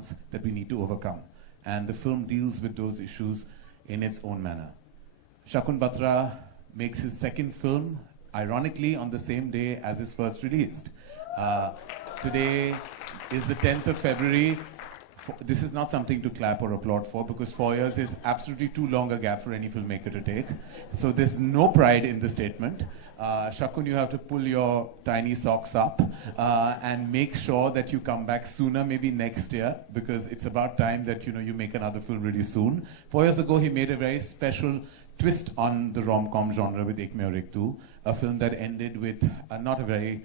ones that we need to overcome. And the film deals with those issues in its own manner. Shakun Batra makes his second film, ironically, on the same day as his first released. Today is the 10th of February. This is not something to clap or applaud for, because 4 years is absolutely too long a gap for any filmmaker to take. So there's no pride in the statement. Shakun, you have to pull your tiny socks up and make sure that you come back sooner, maybe next year, because it's about time that you make another film really soon. 4 years ago, he made a very special twist on the rom-com genre with Ek Mein Aur Ek Tu, a film that ended with not a very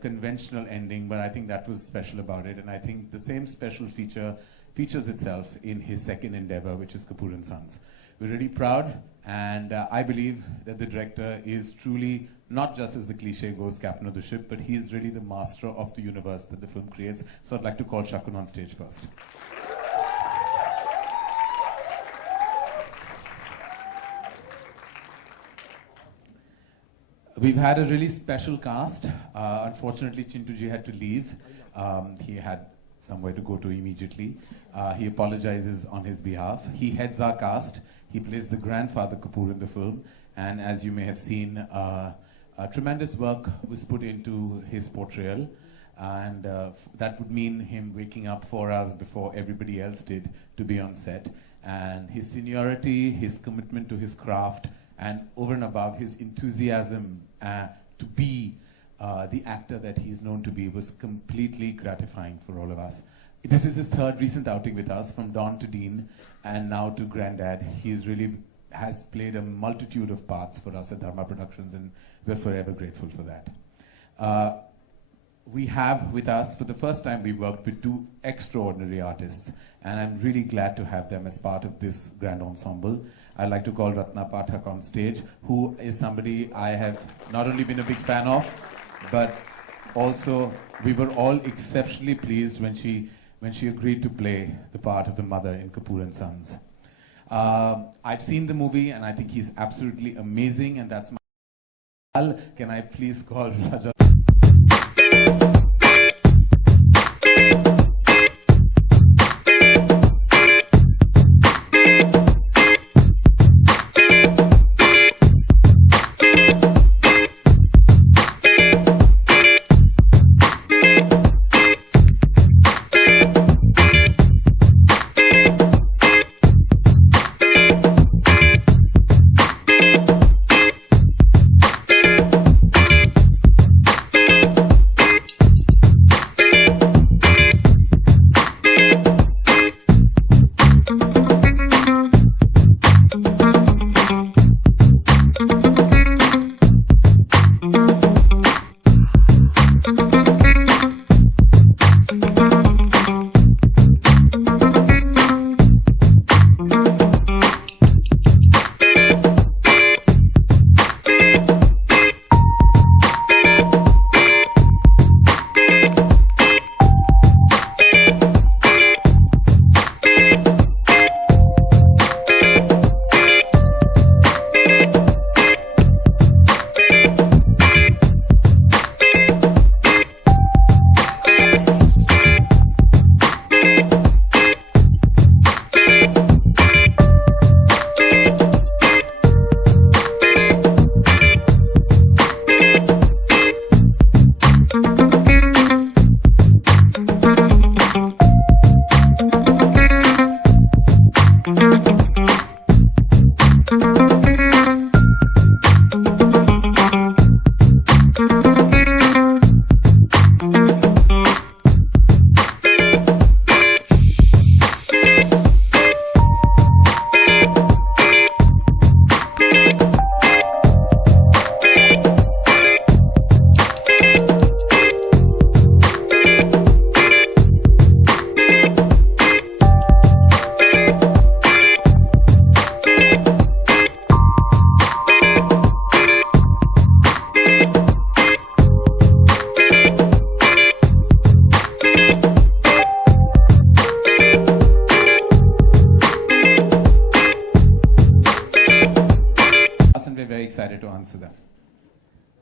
conventional ending, but I think that was special about it. And I think the same special features itself in his second endeavor, which is Kapoor and Sons. We're really proud, and I believe that the director is truly, not just as the cliche goes, captain of the ship, but he's really the master of the universe that the film creates. So I'd like to call Shakun on stage first. We've had a really special cast. Unfortunately, Chintuji had to leave. He had somewhere to go to immediately. He apologizes on his behalf. He heads our cast. He plays the grandfather Kapoor in the film. And as you may have seen, tremendous work was put into his portrayal. And that would mean him waking up 4 hours before everybody else did to be on set. And his seniority, his commitment to his craft, and over and above his enthusiasm to be the actor that he is known to be was completely gratifying for all of us. This is his third recent outing with us, from Don to Dean, and now to Grandad. He's really has played a multitude of parts for us at Dharma Productions, and we're forever grateful for that. We have with us, for the first time, we worked with two extraordinary artists, and I'm really glad to have them as part of this grand ensemble. I'd like to call Ratna Pathak on stage, who is somebody I have not only been a big fan of, but also we were all exceptionally pleased when she agreed to play the part of the mother in Kapoor and Sons. I've seen the movie, and I think he's absolutely amazing, and that's my... Can I please call Raja?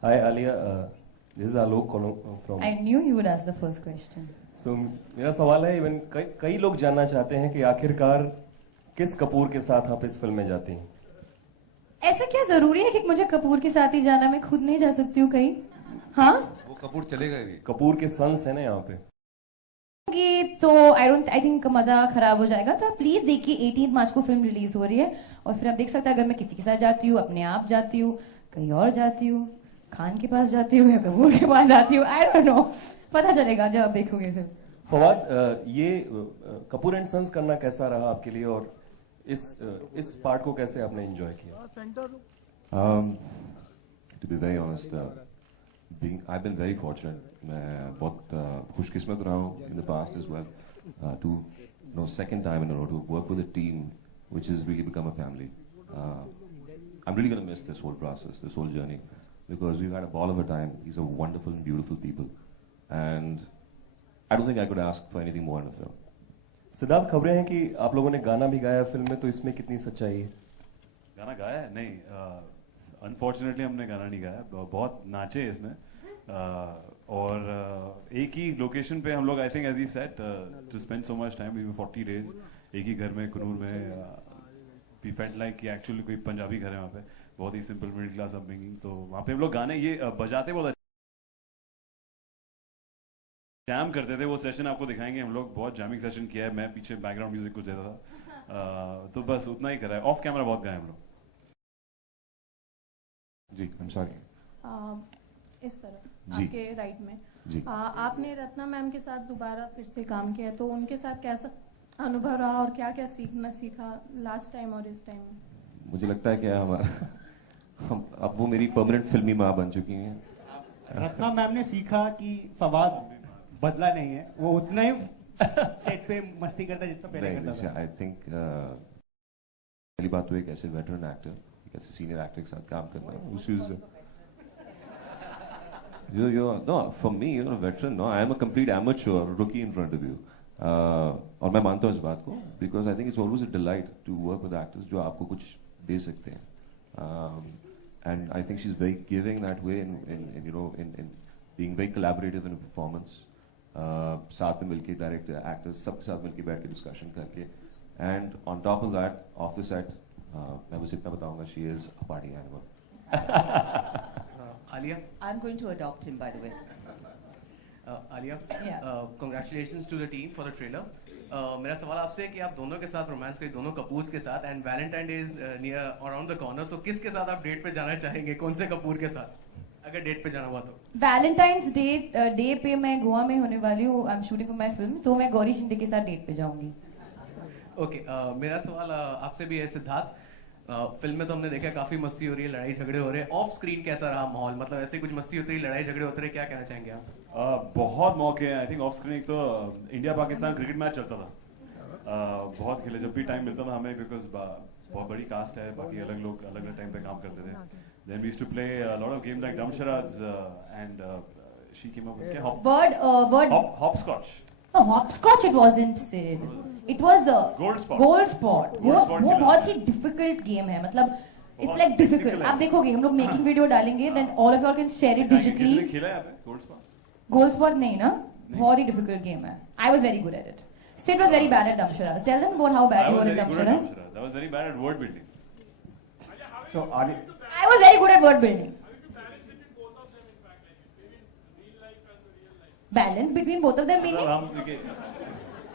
Hi Alia, this is Alok from... I knew you would ask the first question. सो मेरा सवाल है, even कई लोग जानना चाहते हैं कि आखिरकार किस कपूर के साथ आप इस फिल्म में जाती हैं? ऐसा क्या जरूरी है कि मुझे कपूर के साथ ही जाना? मैं खुद नहीं जा सकती हूँ कहीं। हाँ, वो कपूर चलेगा ही। कपूर के सन्स है ना यहाँ पे। तो आई थिंक मजा खराब हो जाएगा। तो आप प्लीज देखिए, 18 मार्च को फिल्म रिलीज हो रही है और फिर आप देख सकते हैं अगर मैं किसी के साथ जाती हूँ, अपने आप जाती हूँ, कहीं और जाती हूँ, खान के पास जाती हूँ या कपूर के पास जाती हूँ, आई डोंट नो, पता चलेगा जब आप देखोगे फिल्म। फवाद, ये कपूर एंड सन्स करना कैसा रहा आपके लिए, और इस पार्ट को कैसे आपने एंजॉय किया? To be very honest, I've been very fortunate. मैं बहुत खुशकिस्मत रहा हूँ in the past as well, to second time in a row to work with a team which has really become a family. I'm really gonna miss this whole process, this whole journey, because we've had a ball of a time. These are wonderful and beautiful people, and I don't think I could ask for anything more in a film. Siddharth, खबरें हैं कि आप लोगों ने गाना भी गाया film में, तो इसमें कितनी सच्चाई है? गाना गाया है? नहीं, अनफॉर्चुनेटली हमने गाना नहीं गाया। बहुत नाचे इसमें, और एक ही लोकेशन पे हम लोग, I think as he said, to spend so much time, 40 days एक ही घर में, कुनूर में। वी फेल्ट लाइक कि एक्चुअली कोई पंजाबी घर है वहाँ पे, बहुत ही सिंपल मिडिल क्लास अपब्रिंगिंग। तो वहाँ पे हम लोग गाने ये बजाते बहुत जैम करते थे। वो सेशन आपको दिखाएंगे, हम लोग बहुत जैमिंग सेशन किया है। मैं पीछे बैकग्राउंड म्यूजिक कुछ देता था, तो बस उतना ही करा है। ऑफ कैमरा बहुत गाए हम लोग। जी, I'm sorry. इस तरफ जी। आपके राइट में जी। आपने रत्ना मैम के साथ दोबारा फिर से काम किया, तो उनके साथ कैसा अनुभव रहा और क्या क्या सीखा लास्ट टाइम और इस टाइम में? मुझे लगता है कि अब वो मेरी परमानेंट फिल्मी माँ बन चुकी हैं। रत्ना मैम ने सीखा कि फवाद बदला नहीं है, वो उतना ही सेट पे मस्ती करता जितना पहले करता था। आई थिंक पहली बात तो एक ऐसे वेटरन एक्टर, एक ऐसे सीनियर एक्टर के साथ काम करना, no, for me, you're a veteran. No, I am a complete amateur, rookie in front of you. और मैं मानता हूँ इस बात को, because I think it's always a delight to work with actors जो आपको कुछ दे सकते हैं. And I think she's very giving that way in being very collaborative in a performance. साथ में मिलके डायरेक्टर, एक्टर्स सबके साथ मिलके बैठ के डिस्कशन करके, and on top of that, off the set, मैं बस इतना बताऊंगा, she is a party animal. Alia? I'm going to adopt him, by the way. Alia? Yeah. Congratulations to the team for the trailer. मेरा सवाल आपसे है कि आप दोनों के साथ रोमांस करें, दोनों कपूर्स के साथ, and Valentine Day is near around the corner, so किसके साथ आप डेट पे जाना चाहेंगे? कौन से कपूर के साथ, अगर डेट पे जाना हुआ तो? वैलेंटाइंस डे पे मैं गोवा में होने वाली हूँ, I am shooting for my film, तो मैं गौरी शिंदे के साथ डेट पे जाऊंगी। ओके, मेरा सवाल आपसे भी है सिद्धार्थ। फिल्म में तो हमने देखा काफी मस्ती हो रही है, लड़ाई झगड़े हो रहे हैं, ऑफ स्क्रीन कैसा रहा माहौल? मतलब ऐसे कुछ मस्ती होती रही, लड़ाई झगड़े होते रहे, क्या कहना चाहेंगे आप? बहुत मौके हैं। आई थिंक ऑफ स्क्रीन तो इंडिया पाकिस्तान क्रिकेट मैच चलता था, बहुत खेले जब भी टाइम मिलता था हमें, बिकॉज बहुत बड़ी कास्ट है, बाकी अलग लोग अलग अलग टाइम पे काम करते थे। Then we used to play a lot of game like dumb charades and she came up with hopscotch. No, hopscotch it wasn't, Sid. It was a Gold Spot. Gold Spot. Gold वो Spot वो खेला बहुत है। ही difficult game है, मतलब it's बहुत like difficult difficult. है। आप देखोगे, हम लोग मेकिंग वीडियो डालेंगे, then all of you all can share it किसी ने डिजिटली। खेला है यहाँ पे गोल्ड स्पॉट? गोल्ड स्पॉट नहीं ना, बहुत ही डिफिकल्ट गेम है। I was very good at it. Sid was very bad at Damsharaz. Tell them about how bad I you was were at very good at Damsharaz. Damsharaz. I was very bad at word building. So I was very good at word building. Balance between both of them मतलब meaning? हम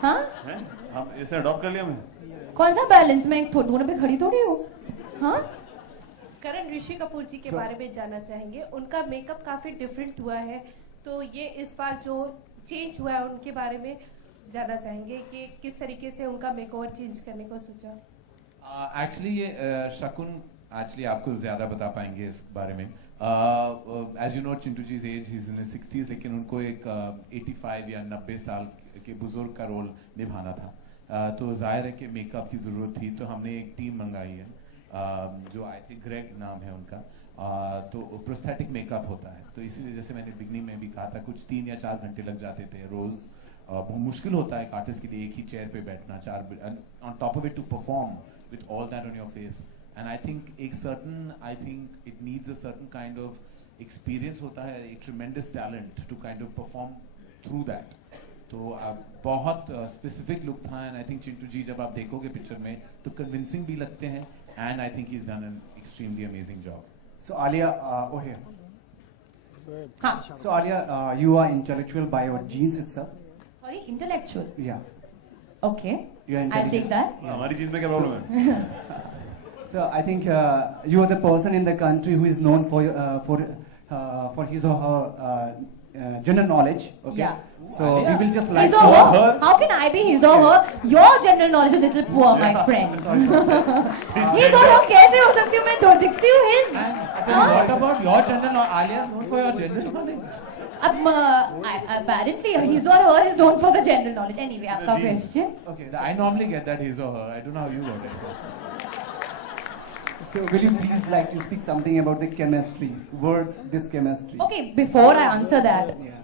हाँ? हैं, हम इसे adopt कर लिया मैं। कौन सा बैलेंस? मैं दोनों पे खड़ी थोड़ी हूँ। हाँ? करण ऋषि कपूर जी के बारे में जानना चाहेंगे। उनका मेकअप काफी डिफरेंट हुआ है, तो ये इस बार जो चेंज हुआ है उनके बारे में जानना चाहेंगे कि किस तरीके से उनका मेकओवर चेंज करने को सोचा। एक्चुअली ये शकुन एक्चुअली आपको ज्यादा बता पाएंगे इस बारे में। As you know, Chintu ji age is in 60s, लेकिन उनको एक 85 या 90 साल के बुजुर्ग का रोल निभाना था, तो जाहिर है कि मेकअप की जरूरत थी, तो हमने एक टीम मंगाई है, जो आई थिंक ग्रेग नाम है उनका, तो प्रोस्थेटिक मेकअप होता है, तो इसीलिए जैसे मैंने बिगनिंग में भी कहा था, कुछ 3 या 4 घंटे लग जाते थे रोज। बहुत मुश्किल होता है एक आर्टिस्ट के लिए एक ही चेयर पे बैठना, on top of it to perform with all that on your face, and I think it needs a certain kind of experience होता है, एक tremendous talent to kind of perform through that. तो बहुत specific look था and I think Chintu ji जब आप देखोगे picture में तो कन्विंसिंग भी लगते हैं and I think he is done an extremely amazing job. So Alia, oh here. हाँ. So Alia, you are intellectual by your genes itself. Sorry, intellectual. Yeah. Okay. You are I'll take intelligent. that. हमारी चीज में क्या problem है? So I think you are the person in the country who is known for his or her general knowledge. Okay. Yeah. So we will just like His or her? How can I be his or her? Your general knowledge is a little poor, my friend. His or her कैसे हो सकती हूँ मैं? तो दिखती हूँ his. What about your general knowledge? Alia is known for your general knowledge. Apparently his or her is known for the general knowledge. Anyway, आपका question. Okay. I normally get that his or her. I don't know how you got it. So will you please like to speak something about the chemistry? Word this chemistry. Okay, before I answer that, Yeah.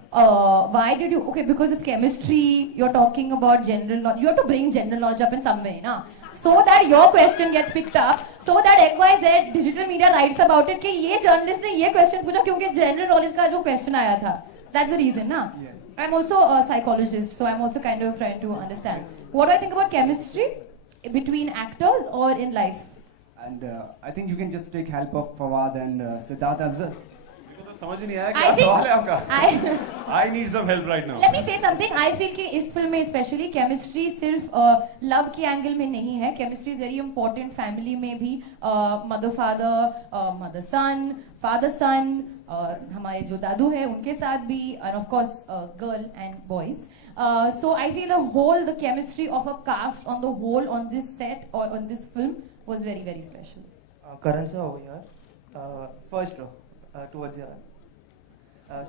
why did you? Okay, because of chemistry, you're talking about general knowledge. You have to bring general knowledge up in some way, na? So that your question gets picked up, so that XYZ digital media writes about it कि ये journalist ने ये question पूछा क्योंकि general knowledge का जो question आया था. That's the reason, na? Yeah. I'm also a psychologist, so I'm also kind of trying to understand. What do I think about chemistry between actors or in life? And I think you can just take help of Fawad and Siddharth as well. तो समझ ही नहीं आया I क्या think- सवाल है आपका? I I need some help right now. Let me say something. I feel कि इस फिल्म में स्पेशली केमिस्ट्री सिर्फ लव के एंगल में नहीं है. Chemistry is very important family में भी. Mother father, mother son, father son, हमारे जो दादू है उनके साथ भी, and of course girl and boys. So I feel the chemistry of a cast on the whole on this set or on this film was very, very special. Karan sir over here. First row, towards your right.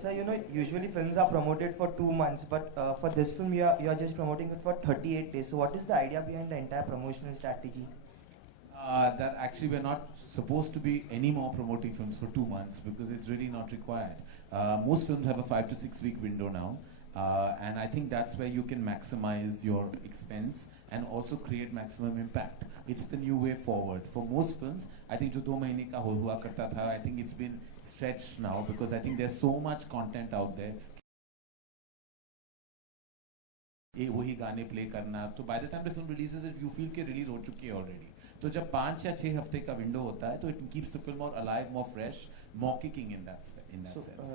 Sir, you know, usually films are promoted for 2 months, but for this film, you are just promoting it for 38 days. So, what is the idea behind the entire promotional strategy? That actually we're not supposed to be any more promoting films for 2 months because it's really not required. Most films have a 5 to 6 week window now, and I think that's where you can maximize your expense and also create maximum impact. It's the new way forward. For most films, I think जो 2 महीने का हुआ करता था, I think it's been stretched now because I think there's so much content out there. ये वही गाने play करना, तो by the time the film releases it, you feel कि release हो चुकी है already. तो जब 5 या 6 हफ्ते का विंडो होता है, तो it keeps the film more alive, more fresh, more kicking in that sense.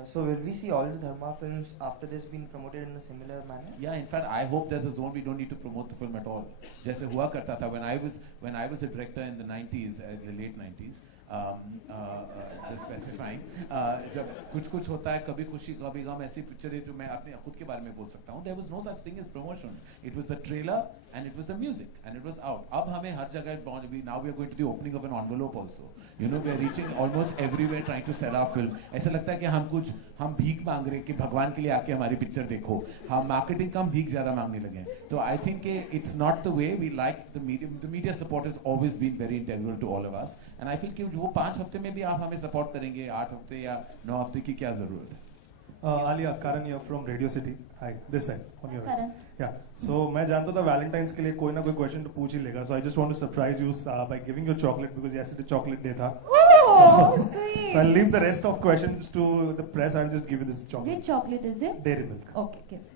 So, will we see all the Dharma films after this being promoted in a similar manner? Yeah, in fact, I hope there's a zone we don't need to promote the film at all. जैसे हुआ करता था when I was a director in the 90s, the late 90s. Just specifying. जब कुछ होता है, कभी खुशी कभी गम, ऐसी पिक्चर है जो मैं अपने खुद के बारे में बोल सकता हूँ. There was no such thing as promotion. It was the trailer and it was the music and it was out. अब हमें हर जगह now we are going to the opening of an envelope also. You know, we are reaching almost everywhere trying to sell our film. ऐसा लगता है कि हम भीख मांग रहे कि भगवान के लिए आके हमारी पिक्चर देखो. हम मार्केटिंग कम भीख ज्यादा मांगने लगे. तो I think it's not the way we like the medium. The media support has always been very integral to all of us, and I feel कि वो 5 हफ्ते में भी आप हमें सपोर्ट करेंगे, 8 हफ्ते या 9 हफ्ते की क्या जरूरत है? Alia, Karan here from Radio City. Hi, this side on your right. Karan. Yeah. So मैं जानता था Valentine's के लिए कोई ना कोई question तो पूछ ही लेगा. So I just want to surprise you by giving you chocolate because yesterday chocolate day था. Oh, sweet. So I'll leave the rest of questions to the press. I'll just give you this chocolate. Which chocolate is it? Dairy milk. Okay, give.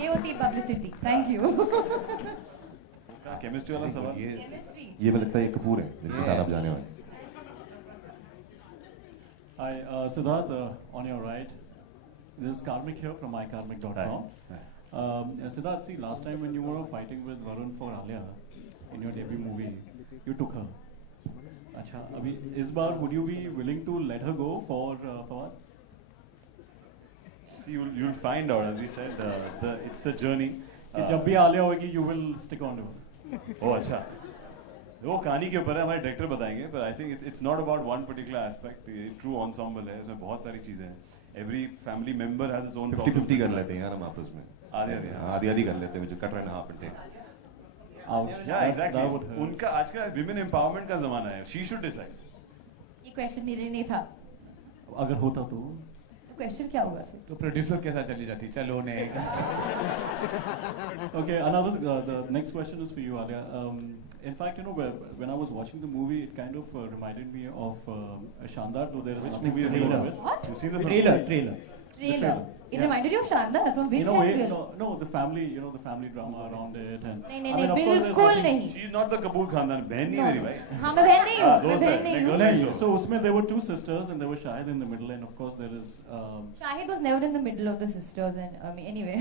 ये होती है publicity. Thank you. Chemistry वाला सवाल. ये मुझे लगता है ये कपूर है जिनके साथ आप जाने वाले. Hi, Siddharth, on your right. This is Karmik here from mykarmik.com. Siddharth, see, last time when you were fighting with Varun for Alia in your debut movie, you took her. अच्छा, अभी इस बार would you be willing to let her go for what? See, you'll find out, as we said, it's a journey. कि जब भी आलिया होगी, you will stick on to her. Oh, अच्छा. वो कहानी के ऊपर है, हमारे डायरेक्टर बताएंगे, but I think it's not about one particular aspect. ये true ensemble है, इसमें बहुत सारी चीजें हैं. Every family member has its own 50-50 कर लेते हैं यार हम आपस में. आधी कर लेते हैं, जो cut and half and take. Yeah, exactly. उनका आजकल women empowerment का जमाना है. She should decide. ये क्वेश्चन मेरे नहीं था. अगर होता तो क्वेश्चन क्या होगा फिर? तो प्रोड्यूसर के साथ चली जाती, चलो next. Okay, another the next question is for you, Alia. In fact, you know, when I was watching the movie, it kind of reminded me of Shandar, though there is nothing similar with. What? You see the Trailer. Trailer. It Yeah. reminded you of Shandar from which In a way, angle? no, the family, you know, the family drama around it, and नहीं I नहीं mean, नहीं of course, there's बिल्कुल nothing- नहीं. She is not the Kapoor खानदान, बहन नहीं मेरी भाई. हाँ मैं बहन नहीं हूँ, मैं दोस्त है, बहन नहीं हूँ. girl next door. So, usme there were two sisters, and there was Shahid in the middle, and of course there is. Shahid was never in the middle of the sisters, and anyway.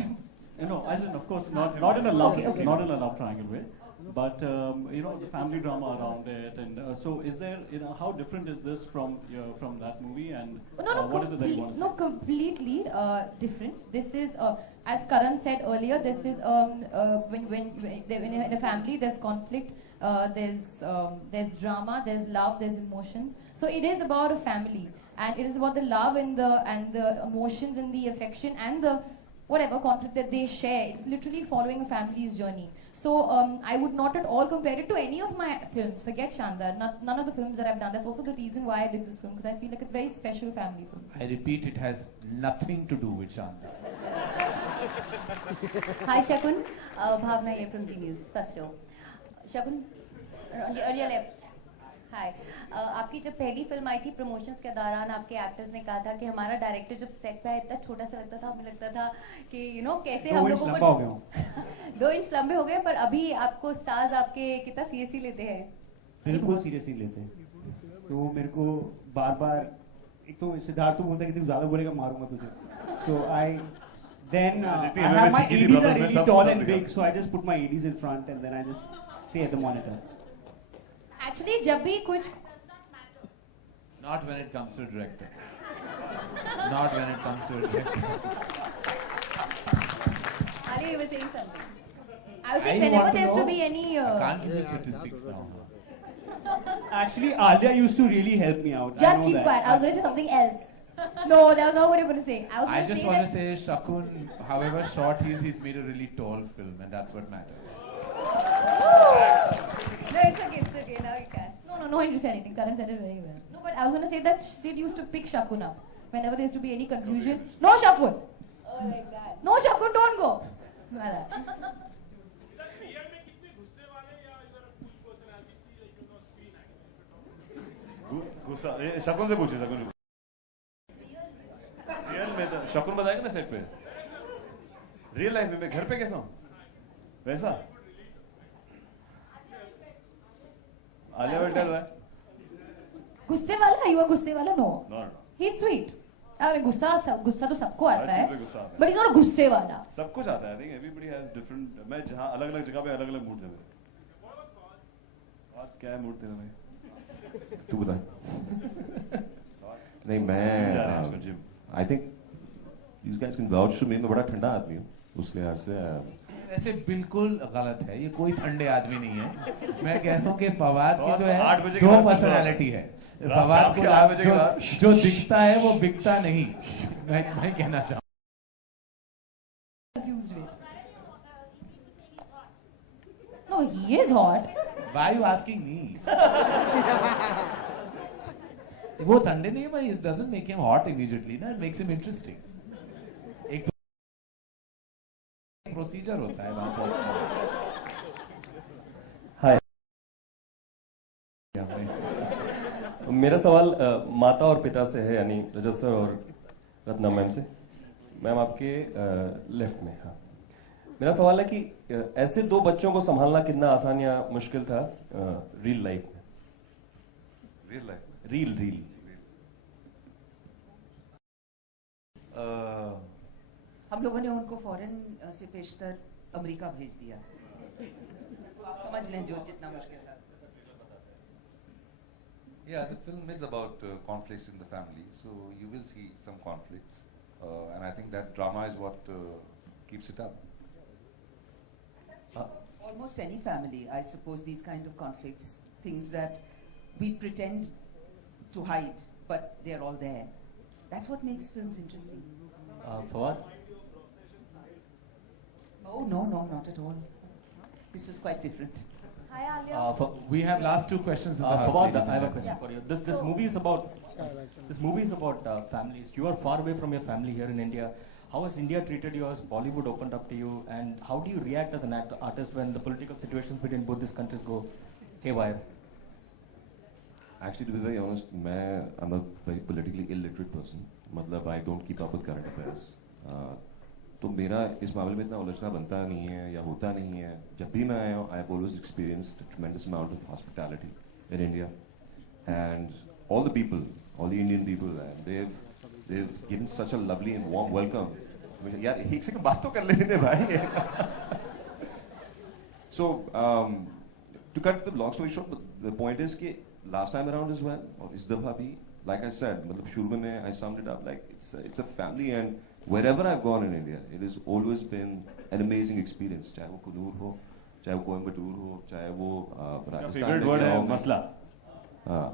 No, as in, of course, not in a love, Okay. not in a love triangle way, but you know, the family drama around it, and so is there, you know, how different is this from that movie, and what is it that you want to say? No, completely different. This is, as Karan said earlier, this is when in a family there's conflict, there's drama, there's love, there's emotions. So it is about a family, and it is about the love and the emotions and the affection and the whatever conflict that they share. It's literally following a family's journey. So I would not at all compare it to any of my films. Forget Shandar. None of the films that I've done. That's also the reason why I did this film, because I feel like it's a very special family film. I repeat, it has nothing to do with Shandar. Hi Shakun, Bhavna here from Z News, first show. Shakun, on your left. हाय आपकी जब पहली film आई थी promotions के दौरान आपके actors ने कहा था कि हमारा डायरेक्टर जब सेट पे आया इतना छोटा सा लगता था, हमें लगता था कि यू नो कैसे हम लोगों को 2 इंच लंबे हो गए, पर अभी आपको स्टार्स आपके कितना सीरियसली लेते हैं? बिल्कुल सीरियसली लेते हैं. तो मेरे को बार बार एक तो सिद्धार्थ तो बोलता है कि तू ज्यादा बोलेगा मारूंगा तुझे. So then I have my ADs are really tall and big, so I just put my ADs in front and then I just stay at the monitor. Actually, जब भी कुछ Not when it comes to director. Not when it comes to director. Ali, you were saying something. I was saying whenever there's to be any. I can't give you statistics now. Actually, Alia used to really help me out. I Just know keep that. quiet. I was going to say something else. No, that was not what you were going to say. I just want to say, Shakun, however short he is, he's made a really tall film, and that's what matters. No, it's okay, now you can. No one to say anything. Karan said it very well. No, but I was going to say that Sid used to pick Shakun up whenever there used to be any confusion. No, Shakun! Oh, like that. No, Shakun, don't go! Like that. गुस्सा शकुन से पूछिए, शकुन real में तो शकुन बताएगा ना सेट पे. रियल लाइफ में मैं घर पे कैसा हूँ वैसा. Alia will tell why. गुस्से वाला? You are गुस्से वाला? No. No. He's sweet. अरे गुस्सा तो सबको आता है. But But he's not गुस्से वाला. सब कुछ आता है. I think everybody has different. मैं जहाँ अलग-अलग जगह पे अलग-अलग मूड है मेरे. आज क्या है मूड तेरा भाई? तू बता. नहीं मैं I think these guys can vouch for me. मैं बड़ा ठंडा आदमी हूँ उस लिहाज से. ऐसे बिल्कुल गलत है, ये कोई ठंडे आदमी नहीं है. मैं कह रहा हूँ कि फवाद की जो है 2 पर्सनालिटी है. फवाद को जो दिखता है वो बिकता नहीं. मैं कहना चाहूँ. Confused with. No, he is hot. Why are you asking me? वो ठंडे नहीं है भाई. It doesn't make him hot immediately, ना. It makes him interesting. एक प्रोसीजर होता है वहाँ पहुँचने. हाय. मेरा सवाल माता और पिता से है, यानी रजत सर और रत्ना मैम से. मैम आपके लेफ्ट में. हाँ, मेरा सवाल है कि ऐसे 2 बच्चों को संभालना कितना आसान या मुश्किल था रियल लाइफ में? रियल लाइफ रील हम लोगों ने उनको फॉरेन से पेशतर अमेरिका भेज दिया. आप समझ लें जो जितना मुश्किल था. Yeah, the film is about conflicts in the family, so you will see some conflicts, and I think that drama is what keeps it up. Almost any family, I suppose, these kind of conflicts, things that we pretend to hide, but they're all there. That's what makes films interesting. Fawad? Oh, no, not at all. This was quite different. Hi, Alia. We have last 2 questions in the house. Fawad, ladies and I have a gentlemen. question Yeah. for you. This movie is about families. You are far away from your family here in India. How has India treated you as Bollywood opened up to you, and how do you react as an artist when the political situations between both these countries go haywire? Actually, to be very honest, I'm a very politically illiterate person. मतलब I don't keep up with current affairs. तो मेरा इस मामले में इतना उलझना बनता नहीं है या होता नहीं है. जब भी मैं आया हूँ, I have always experienced a tremendous amount of hospitality in India, and all the people, all the Indian people, they've given such a lovely and warm welcome. यार एक सेकंड बात तो कर लेने दे भाई. So to cut the long story short, the point is कि last time around as well, और इस दफा भी, like I said, मतलब शुरू में I summed it up like it's a family, and wherever I've gone in India, it has always been an amazing experience. चाहे वो कुनूर हो, चाहे वो कोयम्बटूर हो, चाहे वो राजस्थान फेवरेट वर्ड है मसला. हाँ.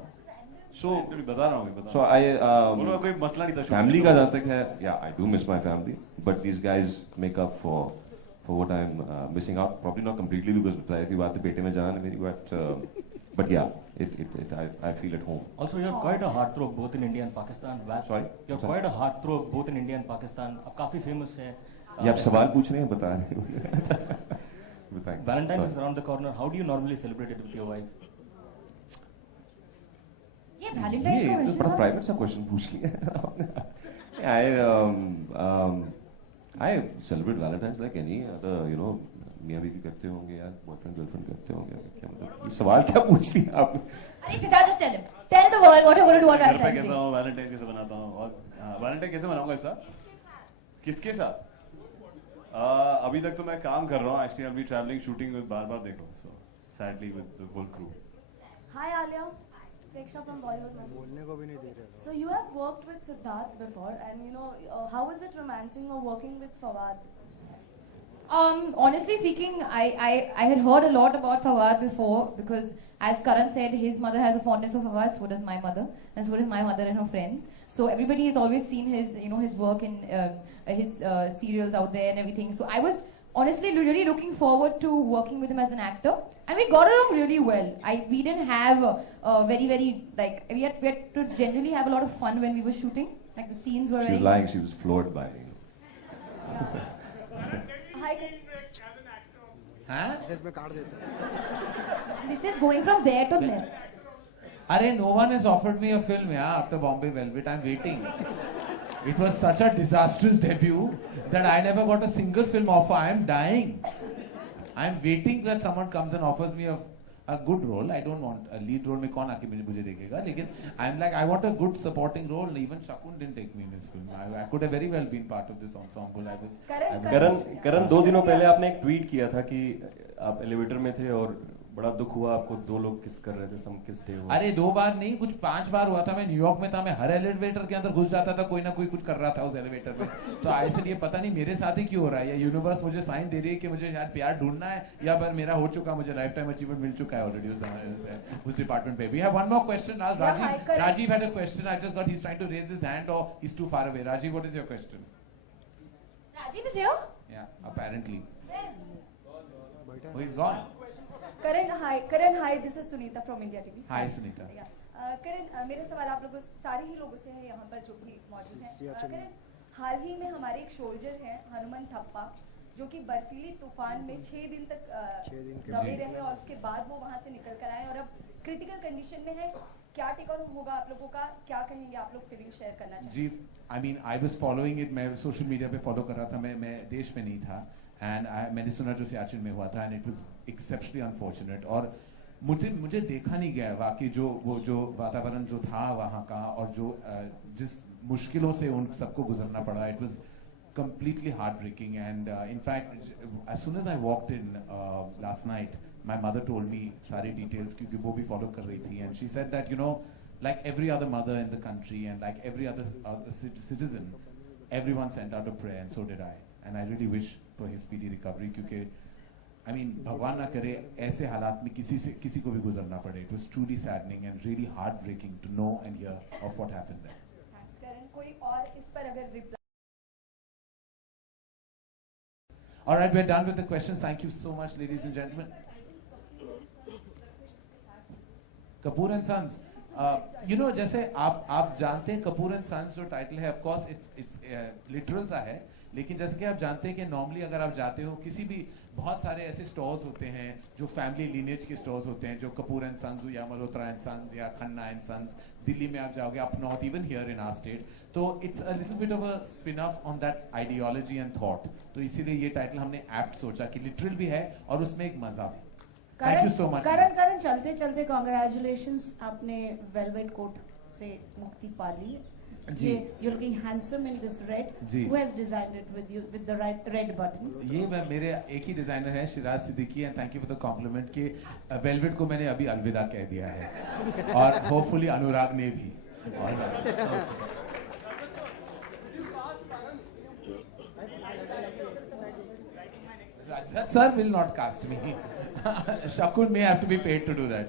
So बता रहा हूँ. So I कोई मसला नहीं था. family का जहाँ तक है, yeah, I do miss my family, but these guys make up for what I'm missing out. Probably not completely because प्राय की बात है पेटे में जान है मेरी, but yeah, I feel at home. Also, you're quite a heartthrob both in India and Pakistan. Sorry? You're quite a heartthrob both in India and Pakistan. आप काफी famous हैं. ये आप सवाल पूछ रहे हैं, बता रहे हैं. Valentine's is around the corner. How do you normally celebrate it with your wife? ये Valentine's ये का तो question बड़ा था? प्राइवेट सा क्वेश्चन पूछ लिया. I celebrate Valentine's like any other, मियाँ बीवी करते होंगे यार, बॉयफ्रेंड गर्लफ्रेंड करते होंगे. क्या मतलब ये सवाल क्या पूछ लिया आपने? अरे Siddharth, just tell him. Tell the world what you're going to do on घर पे Valentine's कैसा Day. हूँ, वैलेंटाइन कैसे बनाता हूँ, और वैलेंटाइन कैसे मनाऊंगा इस साल? किसके साथ? अभी तक तो मैं काम कर रहा हूँ. Actually, I'll be traveling, shooting with बार देखो. So sadly with the whole crew. Hi, Alia. Preksha from Bollywood Message. So you have worked with Siddharth before, and how is it romancing or working with Fawad? Honestly speaking, I had heard a lot about Fawad before, because as Karan said, his mother has a fondness for Fawad, so does my mother, and so does my mother and her friends. So everybody has always seen his work in his serials out there and everything. So I was honestly really looking forward to working with him as an actor, and we got along really well. We didn't have we had to generally have a lot of fun when we were shooting. Like the scenes were She was lying. She was floored by me. Huh? This is going from there to there. Arey, no one has offered me a film, after Bombay Velvet. I'm waiting. It was such a disastrous debut that I never got a single film offer. I am dying. I'm waiting that someone comes and offers me a good role. I don't want a lead role. में कौन आके मुझे देखेगा? लेकिन I'm like, I want a good supporting role. Even Shakun didn't take me in his film. I could have very well been part of this ensemble. करण 2 दिनों पहले आपने एक ट्वीट किया था कि आप एलिवेटर में थे और बड़ा दुख हुआ आपको, 2 लोग किस कर रहे थे, सम किस डे हुआ. अरे 2 बार नहीं, कुछ 5 बार हुआ था. मैं न्यूयॉर्क में था, मैं हर एलिवेटर के अंदर घुस जाता था, कोई ना कोई कुछ कर रहा था उस एलिवेटर में. तो इसलिए पता नहीं मेरे साथ ही क्यों हो रहा है, या यूनिवर्स मुझे साइन दे रही है कि मुझे शायद प्यार ढूंढना है, या फिर मेरा हो चुका, मुझे लाइफ टाइम अचीवमेंट मिल चुका है ऑलरेडी उस डिपार्टमेंट पे. We have one more question. Rajiv had a question. I just got, he's trying to raise his hand or he's too far away. Rajiv, what is your question? Rajiv is here? Yeah, apparently. Oh, he's gone. Karan, hi, this is Sunita from India TV. Hi, Sunita. Karan, मेरा सवाल आप लोगों सारे ही लोगों से है यहाँ पर जो भी मौजूद हैं. Karan, हाल ही में हमारे एक सोल्जर हैं हनुमान थप्पा, जो कि बर्फीली तूफान में 6 दिन तक दबे रहे और उसके बाद वो वहाँ से निकल कर आए और अब क्रिटिकल कंडीशन में है. क्या टेक ऑन होगा आप लोगों का, क्या कहेंगे आप लोग, फीलिंग शेयर करना चाहेंगे? जी, I mean, I was following it. मैं सोशल मीडिया पे फॉलो कर रहा था. मैं देश में नहीं था, एंड मैंने सुना जो सियाचिन में हुआ था, and it was exceptionally unfortunate. और मुझे देखा नहीं गया वाकई जो वातावरण जो था वहाँ का, और जो जिस मुश्किलों से उन सबको गुजरना पड़ा. It was completely heartbreaking, and in fact, as soon as I walked in last night, my mother told me सारी details क्योंकि वो भी follow कर रही थी, and she said that like every other mother in the country and like every other citizen, everyone sent out a prayer, and so did I, and I really wish for his speedy recovery क्योंकि I mean भगवान ना करे ऐसे हालात में किसी को भी गुजरना पड़े. It was truly saddening and really heartbreaking to know and hear of what happened there. Thanks, Karan. कोई और इस पर अगर reply. All right, we're done with the questions. Thank you so much, ladies and gentlemen. Kapoor and sons, you know जैसे आप जानते हैं Kapoor and sons जो टाइटल है, ऑफ कोर्स इट्स लिटरल सा है, लेकिन जैसे कि आप जानते हैं कि नॉर्मली अगर आप जाते हो किसी भी, बहुत सारे ऐसे स्टोर्स होते हैं जो फैमिली लीनेज के स्टोर्स होते हैं, जो कपूर एंड सन्स या मल्होत्रा एंड सन्स या खन्ना एंड सन्स, दिल्ली में आप जाओगे, up not, even here in our state, तो it's a little bit of a spin off on that ideology and thought, तो इसीलिए ये टाइटल हमने एप्ट सोचा कि लिटरल भी है और उसमें एक मजा भी। Thank you so much. Karan चलते चलते कॉन्ग्रेचुलेशंस, आपने वेलवेट कोट से मुक्ति पा ली जी। You're looking handsome in this red. Ji. Who has designed it with you with the red button? ये मेरे एक ही डिजाइनर है, Shiraz Siddiqui, and thank you for the compliment कि वेलवेट को मैंने अभी अलविदा कह दिया है और होपफुली अनुराग ने भी। Rajat sir will not cast me. Shakun may have to be paid to do that.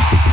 Thank you.